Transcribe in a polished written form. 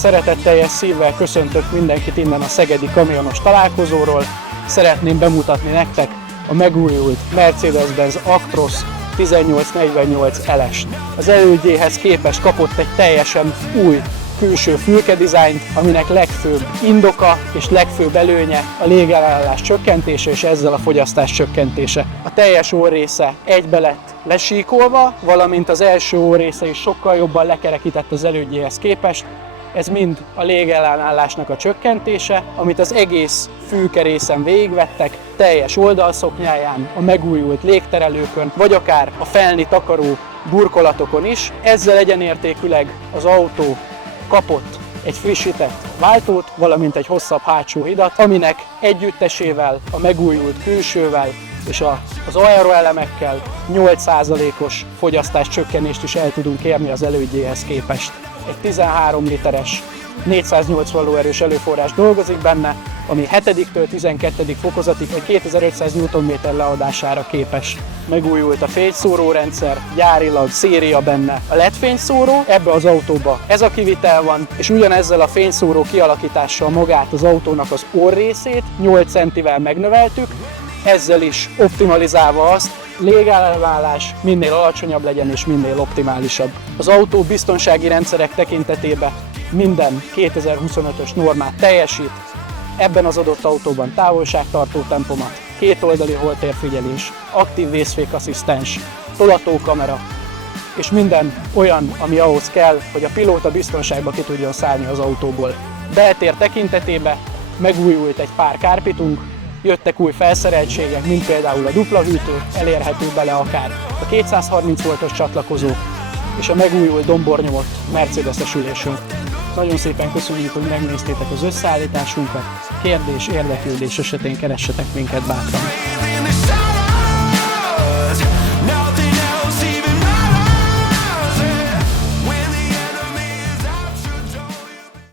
Szeretetteljes szívvel köszöntök mindenkit innen a szegedi kamionos találkozóról. Szeretném bemutatni nektek a megújult Mercedes-Benz Actros 1848 LS-t. Az elődjéhez képest kapott egy teljesen új külső fülkedizájnt, aminek legfőbb indoka és legfőbb előnye a légellenállás csökkentése és ezzel a fogyasztás csökkentése. A teljes orrésze egybe lett lesíkolva, valamint az első orrésze is sokkal jobban lekerekített az elődjéhez képest. Ez mind a légellenállásnak a csökkentése, amit az egész fülkerészen végigvettek, teljes oldalszoknyáján, a megújult légterelőkön, vagy akár a felni takaró burkolatokon is. Ezzel egyenértékűleg az autó kapott egy frissített váltót, valamint egy hosszabb hátsó hidat, aminek együttesével, a megújult külsővel és az aeroelemekkel 8%-os fogyasztás csökkenést is el tudunk érni az elődjéhez képest. Egy 13 literes, 480 lóerős előforrás dolgozik benne, ami 7-től 12. fokozatig vagy 2500 Nm leadására képes. Megújult a fényszórórendszer, gyárilag széria benne a LED fényszóró, ebbe az autóba ez a kivitel van, és ugyanezzel a fényszóró kialakítással magát az autónak az orrészét 8 centivel megnöveltük, ezzel is optimalizálva azt, légellenállás minél alacsonyabb legyen és minél optimálisabb. Az autó biztonsági rendszerek tekintetében minden 2025-ös normát teljesít, ebben az adott autóban távolságtartó tempomat, kétoldali holtérfigyelés, aktív vészfékasszisztens, tolatókamera, és minden olyan, ami ahhoz kell, hogy a pilóta biztonságba ki tudjon szállni az autóból. Beltér tekintetében megújult egy pár kárpitunk, jöttek új felszereltségek, mint például a dupla hűtő, elérhető bele akár a 230 voltos csatlakozó és a megújult dombornyomott Mercedes-es ülésünk. Nagyon szépen köszönjük, hogy megnéztétek az összeállításunkat. Kérdés, érdeklődés esetén keressetek minket bátran.